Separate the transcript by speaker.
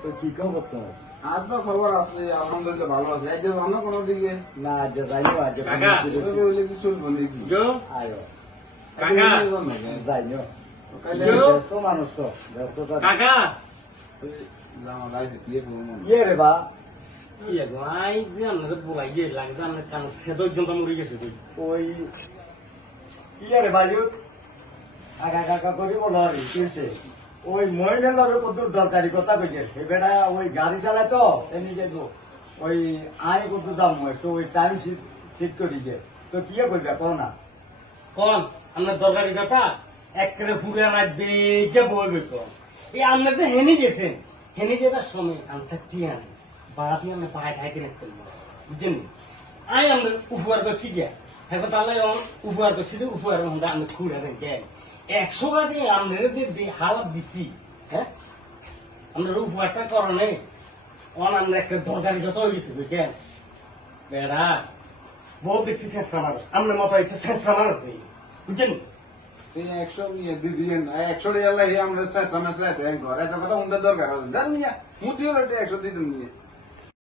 Speaker 1: তো কি খবর তোমার
Speaker 2: আর তো খবর আছে আলহামদুলিল্লাহ ভালো আছে। এই অন্য কোনো দিকে?
Speaker 1: না আজ যাইও আজ
Speaker 3: কাকা।
Speaker 2: কি চলবো নাকি
Speaker 1: আয়ো।
Speaker 3: কাকা।
Speaker 1: যাইও ব্যস্ত মানুষ তো ব্যস্ততা
Speaker 3: কাকা।
Speaker 2: জামা গাইছে বিয়ে করব
Speaker 1: ইয়ে রে বা।
Speaker 3: ইয়ে গো আই যে আপনার বুড়াই গিয়ে লাগে আপনার কান সেদর জন্য মরে গেছে
Speaker 1: ওই ইয়ে রে বায়ু আগা কাকা করি বলো আর কিছে ওই মহিলার কত দরকারি কথা কইছে। সে বেটা ওই গাড়ি চালায় তো এনি যাইব ওই আই কত দাম একটু ওই টাইম ঠিক করি যে তো কি করবে কো না।
Speaker 3: কোন, আপনার দরকারি কথা? একরে পুরে রাত বেজে বলবে তো এই আপনি তো হেনি গেছেন হেনি যেটা সময় আমি টিয়া নেই। বাড়াতে আমি পায়ে ঠাই কিনে করব বুঝছেন আই আমরা উপহার করছি গিয়া। হ্যাঁ তাহলে উপহার করছি উপহার আমরা আমি খুঁড়ে দেন কে একশো গাড়ি আমরা যে হালাত দিছি হ্যাঁ? আমরা উপহারটা করনে অন আমরা একটা দরকারি যত হয়ে গেছে বুঝছেন বেড়া বহুত দেখছি শেষরা মানুষ, আপনার মতো হচ্ছে শেষরা মানুষ নেই বুঝছেন
Speaker 2: একশো নিয়ে দুই দিন একশো লাগে আমরা সামনে সাথে ঘর, এত কথা উন্নত দরকার জান মিয়া মুটি হলো একশো দিন নিয়ে।